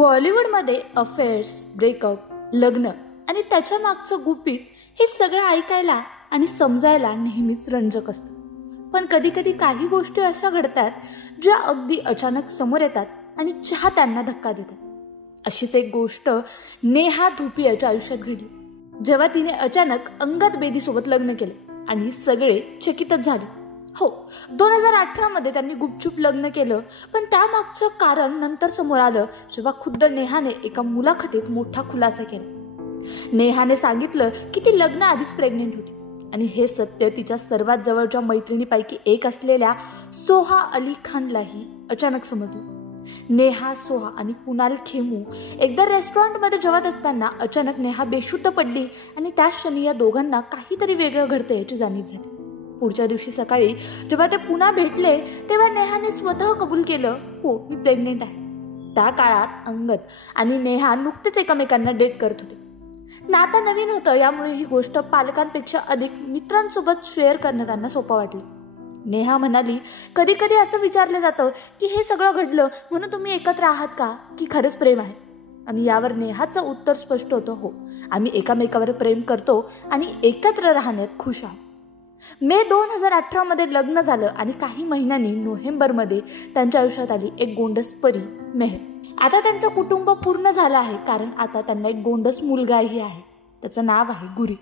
बॉलिवूडमध्ये affairs, breakup, लग्न आणि त्याच्या मागचं गुपित हे सगळं ऐकायला आणि समजायला नेहमीच रंजक असतं. पण कधी कधी काही गोष्टी अशा घडतात ज्या अगदी अचानक समोर येतात आणि चाहत्यांना धक्का देतात. अशीच एक गोष्ट नेहा धुपियाच्या आयुष्यात घडली, जेव्हा तिने अचानक अंगद बेदीसोबत लग्न केलं आणि सगळे चकितच झाले. हो, 2018 मध्ये त्यांनी गुपचूप लग्न केलं, पण त्यामागचं कारण नंतर समोर आलं जेव्हा खुद्द नेहाने एका मुलाखतीत मोठा खुलासा केला. नेहाने सांगितलं की ती लग्न आधीच प्रेग्नेंट होती आणि हे सत्य तिच्या सर्वात जवळच्या मैत्रिणीपैकी एक असलेल्या सोहा अली खानलाही अचानक समजलं. नेहा, सोहा आणि कुणाल खेमू एकदा रेस्टॉरंटमध्ये जेवत असताना अचानक नेहा बेशुद्ध पडली आणि त्याच क्षणी या दोघांना काहीतरी वेगळं घडतं याची जाणीव झाली. पुढच्या दिवशी सकाळी जेव्हा ते पुन्हा भेटले तेव्हा नेहाने स्वतः कबूल केलं, हो मी प्रेग्नेंट आहे. त्या काळात अंगद आणि नेहा नुकतेच एकमेकांना डेट करत होते. नातं नवीन होतं, यामुळे ही गोष्ट पालकांपेक्षा अधिक मित्रांसोबत शेअर करणं त्यांना सोपं वाटलं. नेहा म्हणाली, कधी कधी असं विचारलं जातं की हे सगळं घडलं म्हणून तुम्ही एकत्र आहात का, की खरंच प्रेम आहे? आणि यावर नेहाचं उत्तर स्पष्ट होतं, हो आम्ही एकामेकावर प्रेम करतो आणि एकत्र राहण्यात खुश आहोत. मे 2018 मध्ये लग्न झालं आणि काही महिन्यांनी नोव्हेंबरमध्ये त्यांच्या आयुष्यात आली एक गोंडस परी, मेहर. आता त्यांचं कुटुंब पूर्ण झालं आहे, कारण आता त्यांना एक गोंडस मुलगाही आहे. त्याचं नाव आहे गुरी.